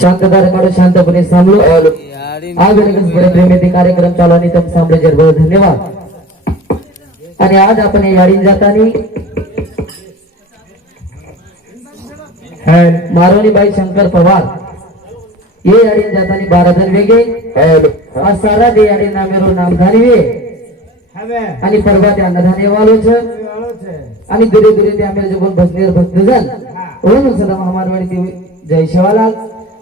शांतता काढून शांतपणे सांभाळू आज बड़े प्रेमी कार्यक्रम चालू आणि तुम सांभाळे जर धन्यवाद। आणि आज आपण याडीन जातानी मारोनी बाई शंकर पवार ये याडीन जातानी 12 जण वेगे आज सारा दे याडीन नामेरो नाम धारीवे आणि परवा त्या अन्नधान्य वालो छ आणि दुरे दुरे ते आम्ही जगून बसनेर भक्तजन ओळून सदा महामारवाडी जय शिवालाल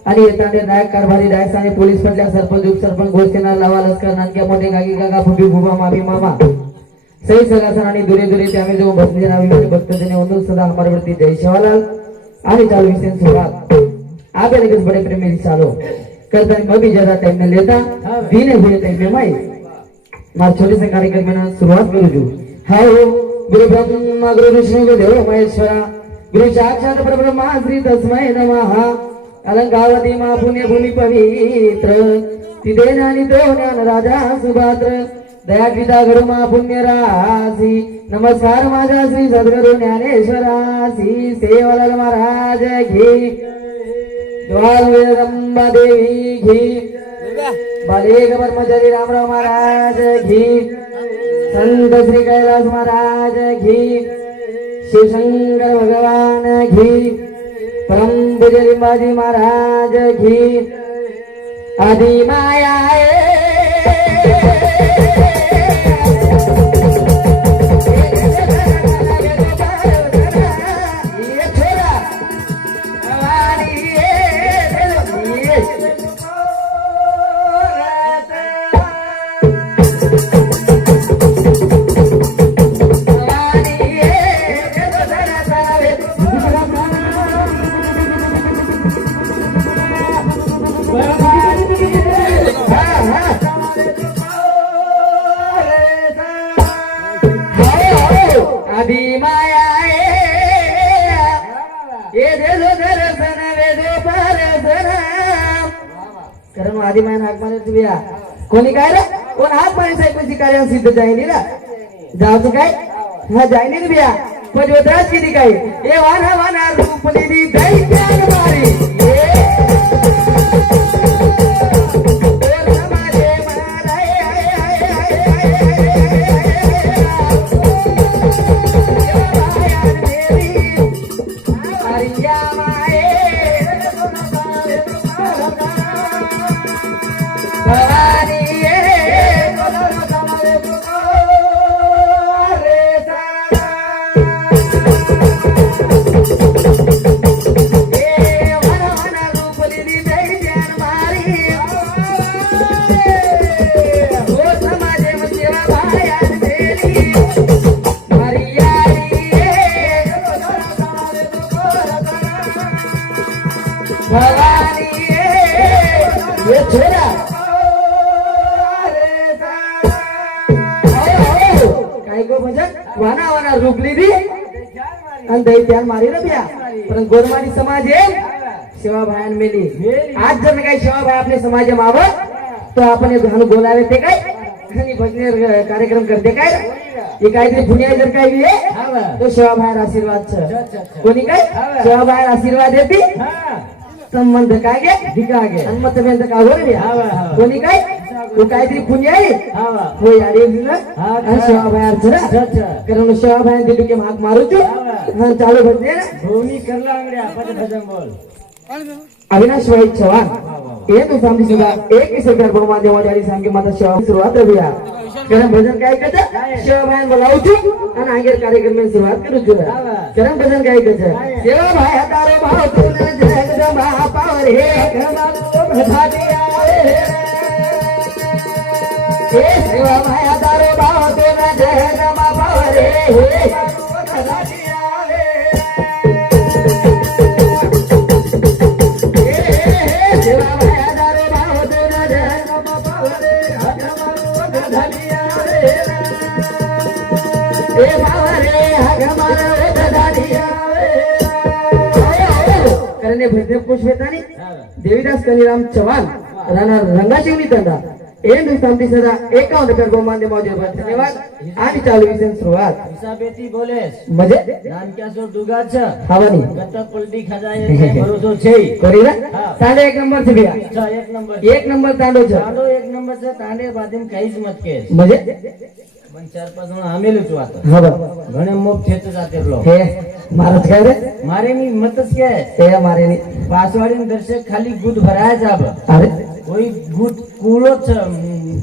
आणि येताने नायक कारभारी नायक आणि पोलीस पटल्या सरपंच उपसरपंच गोष्टीना लावा लष्कर नानक्या मोठे गागी गागा फुबी बुबा मामी मामा सही सगासन आणि दुरे दुरे ते आम्ही जगून बसनेर आम्ही भक्तजन ओळून सदा महामारवाडी जय शिवालाल आणि चालू विषय सुरुवात आगे लेकिन बड़े प्रेमी चालो करता मैं भी ज्यादा टाइम में लेता दीने हुए टाइम में मैं मार छोटे से कार्यक्रम में शुरुआत करू जो हाय गुरु ब्रह्मा गुरु विष्णु गुरु देव महेश्वरा गुरु साक्षात परब्रह्मा श्री तस्मै नमः अलंकावती मा पुण्य भूमि पवित्र तिथे ज्ञानी तो ज्ञान राजा सुभाद्र दया पिता गुरु मा पुण्य राशी नमस्कार माझा श्री सद्गुरु ज्ञानेश्वरासी सेवालाल महाराज घी ज्वाल वेदंबा देवी घी बालेग ब्रह्मचारी रामराव महाराज घी संत श्री कैलास महाराज घी शिवशंकर भगवान घी परम पूज्य लिंबाजी महाराज घी आदि माया आदि माया ये देदो दर्शन वेदो परसन कारण आदि माया हाक मारे तुया कोणी काय रे कोण हाक मारे सायकोची कार्य सिद्ध जाईनी रे जाऊ काय हा जाईनी रे बिया पजवत्रास किती काय ए वाना वाना रूप निधी दैत्यान मारी वाना वाना रूप लीधी आणि दैत्यान मारी ना बिया पण गोरमारी समाज आहे सेवा भायन मेली आज जर काही सेवा भाई आपले समाज माव तो आपण हे घालून बोलावे ते काय आणि भजनेर कार्यक्रम करते काय हे काहीतरी पुण्या जर काही तो सेवा भायर आशीर्वाद कोणी काय सेवा भायर आशीर्वाद देते संबंध काय गे ढिका गे आणि मत बेंत का हो कोणी काय तो काहीतरी पुण्य आहे हो याडी दिलं आणि सेवा भायर चला कारण सेवा भायर दिली की हाक मारू तू चालू भजने भूमी करला अंगड्या भजन बोल अविनाश भाई चव्हाण ये तो सामने सुद्धा एक सरकार बरोबर देवाजारी सांगे माता सेवा सुरुवात होऊया कारण भजन काय करता सेवा भाई बोलावू तू आणि आगेर कार्यक्रम में सुरुवात करू तू कारण भजन काय करता सेवा भाई हतारो भाव तू जगदंबा पावर हे घमालो भधादिया हे सेवा भाई हतारो भाव तू जगदंबा पावर हे भधादिया भजन पुष्पेतानी देवीदास कनिराम चव्हाण राणा रंगाशिवनी तंदा एंड समधी सदा 51 रुपये बहुमान दे मौजे पर धन्यवाद आणि चालू विषय सुरुवात हिसाबेती बोलेस म्हणजे नाम क्या सो डुगा छ हवानी गत्ता पलटी खजाए भरोसो छे कोरी ना तांडे एक नंबर से भैया अच्छा एक नंबर तांडो छ तांडो एक नंबर से तांडे बादिम काहीच मत के म्हणजे पण 4-5 जण आमेलच वात हा घणे मोप खेत जाते लो हे महाराज काय रे मारे मी मतच के ते मारे नी पासवाडी दर्शक खाली गुद भराया जाब अरे कोई गुद कुळोच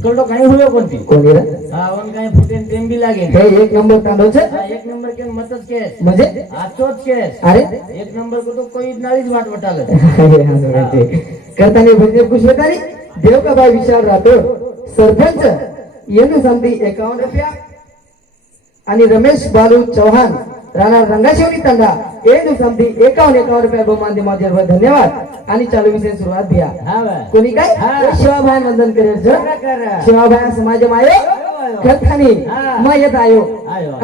कळलो काही हुयो कोणती कोणी रे हा वन काही फुटेन तेम बी लागे हे एक नंबर तांडो छ हा, एक नंबर के मतच के म्हणजे आचोच के अरे एक नंबर को तो कोई नाळीच वाट वटाल करताना भजन खुश होतानी देव का भाई विशाल राठोड सरपंच येणू समधी 51 रुपया आणि रमेश बालू चौहान राणा रंगाशिवनी तंडा येणू समधी 51 रुपया बहुमान दे मौजे पर धन्यवाद आणि चालू विषय सुरुवात दिया हा बा कोणी काय शिवाभाई वंदन करेल शिवाभाई समाज आयो करतानी मग येत आयो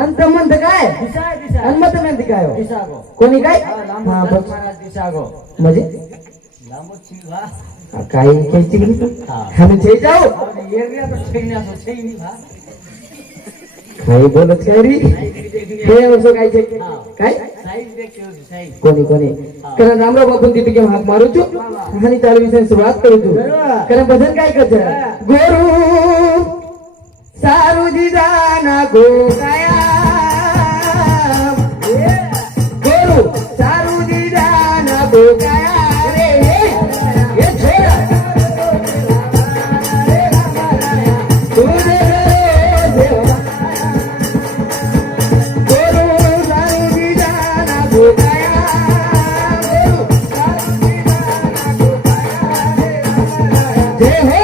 अंत म्हणत काय अन्मत म्हणत काय दिसागो कोणी काय लांबो हा दस बघ महाराज दिसागो म्हणजे लांबो छिवा काही काही चिकली हा हम जे जाओ और एरिया तो छैना सो छैनी भा काही बोलत काय री हे असं काय छे काय साइज देखते हो साइज कोणी कारण रामराव बापू दीपिके हाक मारू छु आणि चालू विषय सुरुवात करू छु कारण भजन काय करत गोरू सारू जी जाना गो काया गोरू सारू जी जाना गो काया रे ये छोरा तुझे देवा गोरू सारू जी जाना गो काया गोरू सारू जी जाना गो काया जय हो